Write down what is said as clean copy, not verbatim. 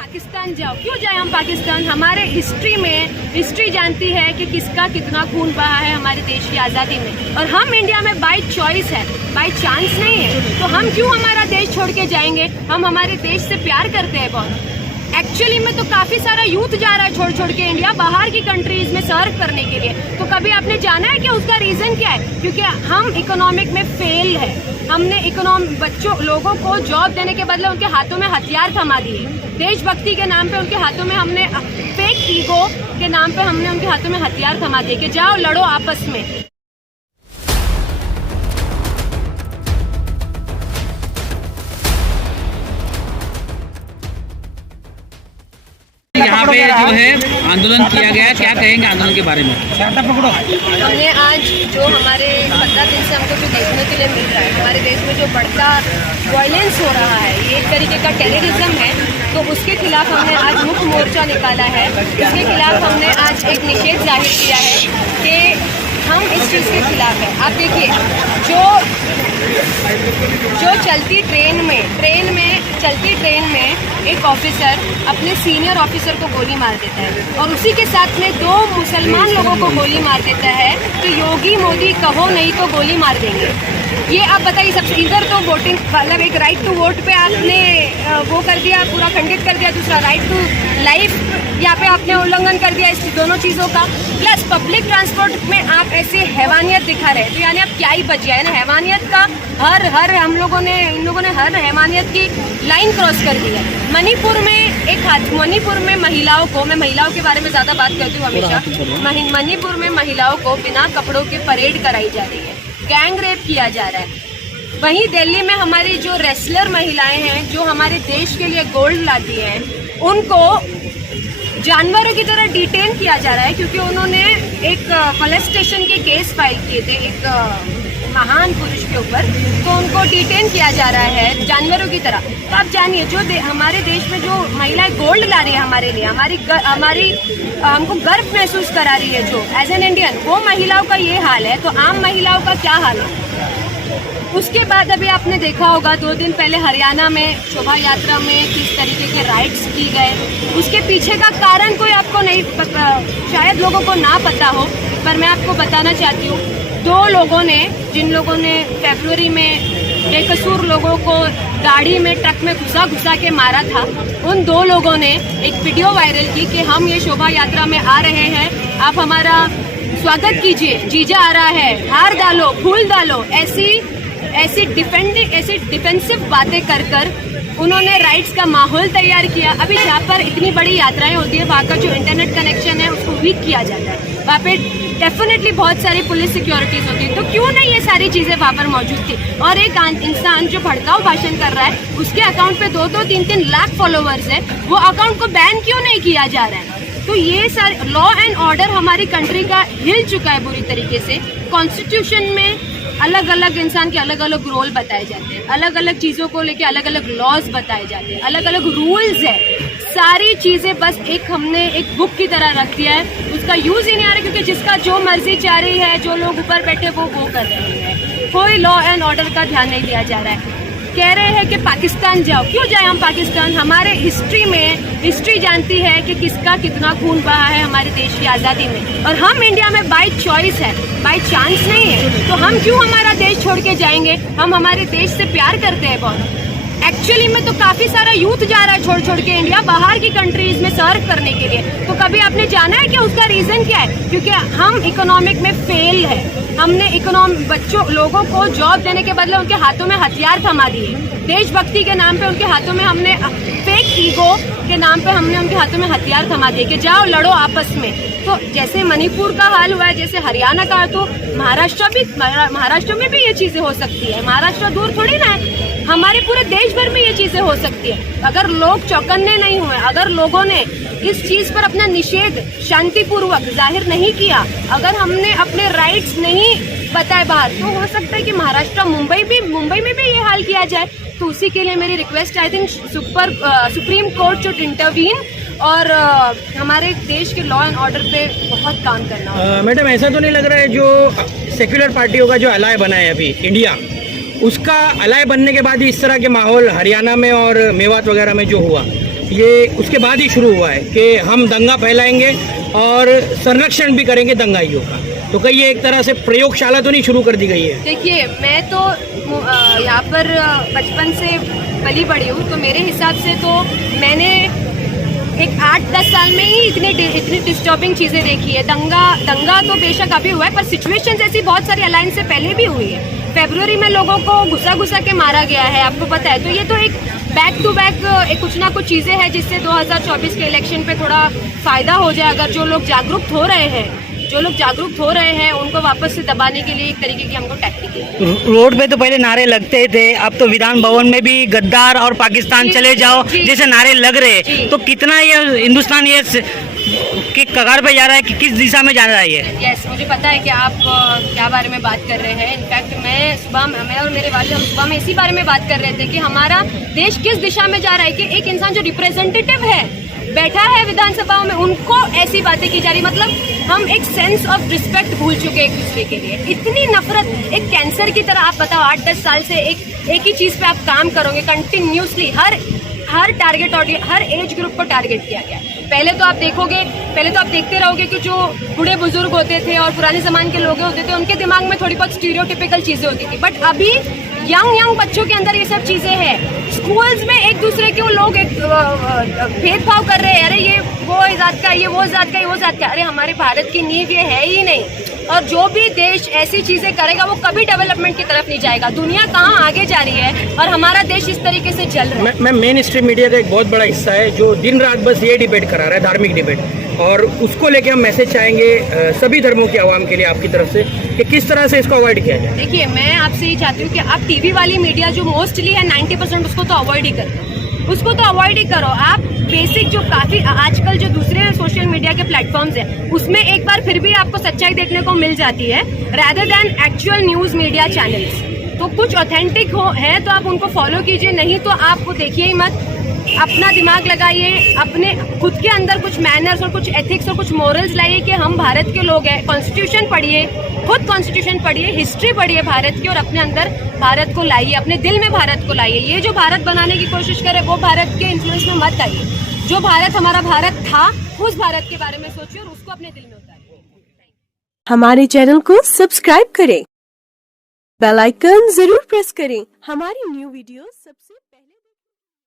पाकिस्तान जाओ, क्यों जाए हम पाकिस्तान? हमारे हिस्ट्री जानती है कि किसका कितना खून बहा है हमारे देश की आज़ादी में, और हम इंडिया में बाय चॉइस है, बाय चांस नहीं है। तो हम क्यों हमारा देश छोड़ के जाएंगे? हम हमारे देश से प्यार करते हैं बहुत। एक्चुअली में तो काफ़ी सारा यूथ जा रहा है छोड़ के इंडिया बाहर की कंट्रीज में सर्व करने के लिए। तो कभी आपने जाना है कि उसका रीज़न क्या है? क्योंकि हम इकोनॉमिक में फेल है। हमने लोगों को जॉब देने के बदले उनके हाथों में हथियार थमा दिए। देशभक्ति के नाम पे उनके हाथों में हमने, फेक ईगो के नाम पे हमने उनके हाथों में हथियार थमा दिए कि जाओ लड़ो आपस में। यहाँ पे जो है आंदोलन किया गया, क्या कहेंगे आंदोलन के बारे में? हमने आज जो हमारे 15 दिन से हमको जो देखने के लिए मिल रहा है, हमारे देश में जो बढ़ता वायलेंस हो रहा है, ये एक तरीके का टेररिज्म है, तो उसके खिलाफ हमने आज मुख्य मोर्चा निकाला है। इसके खिलाफ हमने आज एक निषेध जाहिर किया है कि हम इस चीज़ के खिलाफ है। आप देखिए, जो चलती ट्रेन में एक ऑफिसर अपने सीनियर ऑफिसर को गोली मार देता है और उसी के साथ में 2 मुसलमान लोगों को गोली मार देता है, तो योगी मोदी कहो नहीं तो गोली मार देंगे। ये आप बताइए, सबसे इधर तो वोटिंग मतलब एक राइट टू वोट पे आपने वो कर दिया, पूरा खंडित कर दिया, दूसरा राइट टू लाइफ यहाँ पे आपने उल्लंघन कर दिया इस दोनों चीज़ों का। प्लस पब्लिक ट्रांसपोर्ट में आप ऐसे हैवानियत दिखा रहे हैं, तो यानी आप क्या ही बच गया ना। हैवानियत का हर इन लोगों ने हर हैवानियत की लाइन क्रॉस कर दी है। मणिपुर में महिलाओं को, मैं महिलाओं के बारे में ज़्यादा बात करती हूँ हमेशा, मणिपुर में महिलाओं को बिना कपड़ों के परेड कराई जा रही है, गैंग रेप किया जा रहा है। वहीं दिल्ली में हमारी जो रेसलर महिलाएं हैं, जो हमारे देश के लिए गोल्ड लाती हैं, उनको जानवरों की तरह डिटेन किया जा रहा है क्योंकि उन्होंने एक मोलेस्टेशन के केस फाइल किए थे एक महान पुरुष के ऊपर, तो उनको डिटेन किया जा रहा है जानवरों की तरह। तो आप जानिए, जो हमारे देश में जो महिलाएं गोल्ड ला रही है हमारे लिए, हमको गर्व महसूस करा रही है जो एज एन इंडियन, वो महिलाओं का ये हाल है, तो आम महिलाओं का क्या हाल है? उसके बाद अभी आपने देखा होगा 2 दिन पहले हरियाणा में शोभा यात्रा में किस तरीके के राइट्स की गए। उसके पीछे का कारण कोई आपको नहीं पता, शायद लोगों को ना पता हो, पर मैं आपको बताना चाहती हूँ। 2 लोगों ने, जिन लोगों ने फरवरी में बेकसूर लोगों को गाड़ी में ट्रक में घुसा के मारा था, उन 2 लोगों ने एक वीडियो वायरल की कि हम ये शोभा यात्रा में आ रहे हैं, आप हमारा स्वागत कीजिए, जीजा आ रहा है, हार डालो, फूल डालो, ऐसी डिफेंसिव बातें कर उन्होंने राइट्स का माहौल तैयार किया। अभी जहाँ पर इतनी बड़ी यात्राएं होती है, वहाँ का जो इंटरनेट कनेक्शन है उसको वीक किया जाता है। वहाँ पे डेफिनेटली बहुत सारी पुलिस सिक्योरिटीज होती है, तो क्यों नहीं ये सारी चीज़ें वहाँ पर मौजूद थी? और एक इंसान जो भड़काऊ भाषण कर रहा है, उसके अकाउंट पे 2-2, 3-3 लाख फॉलोवर्स है, वो अकाउंट को बैन क्यों नहीं किया जा रहा है? तो ये सारे लॉ एंड ऑर्डर हमारी कंट्री का हिल चुका है बुरी तरीके से। कॉन्स्टिट्यूशन में अलग अलग इंसान के अलग अलग रोल बताए जाते हैं, अलग अलग चीज़ों को लेके अलग अलग लॉज बताए जाते हैं, अलग अलग रूल्स है। सारी चीज़ें बस हमने एक बुक की तरह रख दिया है, उसका यूज़ ही नहीं आ रहा क्योंकि जिसका जो मर्जी चाह रही है, जो लोग ऊपर बैठे वो कर रहे हैं। कोई लॉ एंड ऑर्डर का ध्यान नहीं दिया जा रहा है। कह रहे हैं कि पाकिस्तान जाओ, क्यों जाए हम पाकिस्तान? हमारे हिस्ट्री जानती है कि किसका कितना खून बहा है हमारे देश की आज़ादी में, और हम इंडिया में बाय चॉइस है, बाय चांस नहीं है। तो हम क्यों हमारा देश छोड़ के जाएंगे? हम हमारे देश से प्यार करते हैं बहुत। एक्चुअली में तो काफ़ी सारा यूथ जा रहा है छोड़ के इंडिया बाहर की कंट्रीज में सर्व करने के लिए। तो कभी आपने जाना है कि उसका रीज़न क्या है? क्योंकि हम इकोनॉमिक में फेल है। हमने लोगों को जॉब देने के बदले उनके हाथों में हथियार थमा दिए। देशभक्ति के नाम पे उनके हाथों में हमने, फेक ईगो के नाम पे हमने उनके हाथों में हथियार थमा दिए कि जाओ लड़ो आपस में। तो जैसे मणिपुर का हाल हुआ है, जैसे हरियाणा का, तो महाराष्ट्र में भी ये चीज़ें हो सकती है। महाराष्ट्र दूर थोड़ी ना है, हमारे पूरे देश भर में ये चीज़ें हो सकती है। अगर लोग चौकन्ने नहीं हुए, अगर लोगों ने इस चीज़ पर अपना निषेध शांतिपूर्वक जाहिर नहीं किया, अगर हमने अपने राइट्स नहीं बताए बाहर, तो हो सकता है कि महाराष्ट्र मुंबई में भी ये हाल किया जाए। तो उसी के लिए मेरी request, I think supreme court should intervene और हमारे देश के लॉ एंड ऑर्डर पे बहुत काम करना होगा। मैडम ऐसा तो नहीं लग रहा है जो सेक्युलर पार्टियों का जो अलाय बना है अभी इंडिया, उसका अलाय बनने के बाद ही इस तरह के माहौल हरियाणा में और मेवात वगैरह में जो हुआ, ये उसके बाद ही शुरू हुआ है कि हम दंगा फैलाएंगे और संरक्षण भी करेंगे दंगाइयों का। तो कहीं ये एक तरह से प्रयोगशाला तो नहीं शुरू कर दी गई है? देखिए, मैं तो यहाँ पर बचपन से पली बड़ी हूँ, तो मेरे हिसाब से तो मैंने एक 8-10 साल में ही इतनी डिस्टर्बिंग चीज़ें देखी है। दंगा तो बेशक अभी हुआ है, पर सिचुएशंस ऐसी बहुत सारी अलायंस से पहले भी हुई है। फरवरी में लोगों को घुसा के मारा गया है, आपको पता है। तो ये तो एक बैक टू बैक कुछ ना कुछ चीज़ें हैं जिससे 2024 के इलेक्शन पे थोड़ा फ़ायदा हो जाए। अगर जो लोग जागरूक हो रहे हैं उनको वापस से दबाने के लिए एक तरीके की हमको टैक्टिक है। रोड पे तो पहले नारे लगते थे, अब तो विधान भवन में भी गद्दार और पाकिस्तान जी, चले जाओ जी, जैसे नारे लग रहे। जी। तो कितना ये हिंदुस्तान ये कि कगार पे जा रहा है कि किस दिशा में जा रहा है ये? यस, मुझे पता है कि आप क्या बारे में बात कर रहे हैं। इनफैक्ट मैं और मेरे वालिद हम सुबह में इसी बारे में बात कर रहे थे कि हमारा देश किस दिशा में जा रहा है, कि एक इंसान जो रिप्रेजेंटेटिव है, बैठा है विधानसभा में, उनको ऐसी बातें की जा रही। मतलब हम एक सेंस ऑफ रिस्पेक्ट भूल चुके एक दूसरे के लिए। इतनी नफरत एक कैंसर की तरह। आप बताओ, 8-10 साल से एक ही चीज़ पे आप काम करोगे कंटिन्यूसली, हर टारगेट ऑडियंस, हर एज ग्रुप को टारगेट किया गया। पहले तो आप देखते रहोगे कि जो बूढ़े बुजुर्ग होते थे और पुराने ज़माने के लोग होते थे, उनके दिमाग में थोड़ी बहुत स्टीरियोटिपिकल चीज़ें होती थी। बट अभी यंग बच्चों के अंदर ये सब चीज़ें हैं। स्कूल्स में एक दूसरे के लोग एक भेदभाव कर रहे हैं। अरे ये वो जात का, ये वो जात का, ये वो जात का। अरे हमारे भारत की नींव ये है ही नहीं। और जो भी देश ऐसी चीज़ें करेगा वो कभी डेवलपमेंट की तरफ नहीं जाएगा। दुनिया कहाँ आगे जा रही है और हमारा देश इस तरीके से चल रहा है। मैं मेन स्ट्रीम मीडिया का एक बहुत बड़ा हिस्सा है जो दिन रात बस ये डिबेट करा रहा है, धार्मिक डिबेट, और उसको लेके हम मैसेज चाहेंगे सभी धर्मों की आवाम के लिए आपकी तरफ से कि किस तरह से इसको अवॉइड किया जाए। देखिए, मैं आपसे ये चाहती हूँ कि आप टीवी वाली मीडिया जो मोस्टली है 90%, उसको तो अवॉइड ही करो। आप बेसिक जो काफ़ी आजकल जो दूसरे सोशल मीडिया के प्लेटफॉर्म्स हैं, उसमें एक बार फिर भी आपको सच्चाई देखने को मिल जाती है, rather than actual news media channels. तो कुछ ऑथेंटिक है तो आप उनको फॉलो कीजिए, नहीं तो आप वो देखिए ही मत। अपना दिमाग लगाइए, अपने खुद के अंदर कुछ मैनर्स और कुछ एथिक्स और कुछ मोरल्स लाइए कि हम भारत के लोग हैं। कॉन्स्टिट्यूशन पढ़िए, खुद कॉन्स्टिट्यूशन पढ़िए, हिस्ट्री पढ़िए भारत की, और अपने अंदर भारत को लाइए, अपने दिल में भारत को लाइए। ये जो भारत बनाने की कोशिश करे वो भारत के इन्फ्लुएंस में मत आइए। जो भारत हमारा भारत था, उस भारत के बारे में सोचिए और उसको अपने दिल में उतारिए। हमारे चैनल को सब्सक्राइब करें, बेल आइकन जरूर प्रेस करें। हमारी न्यू वीडियो सबसे पहले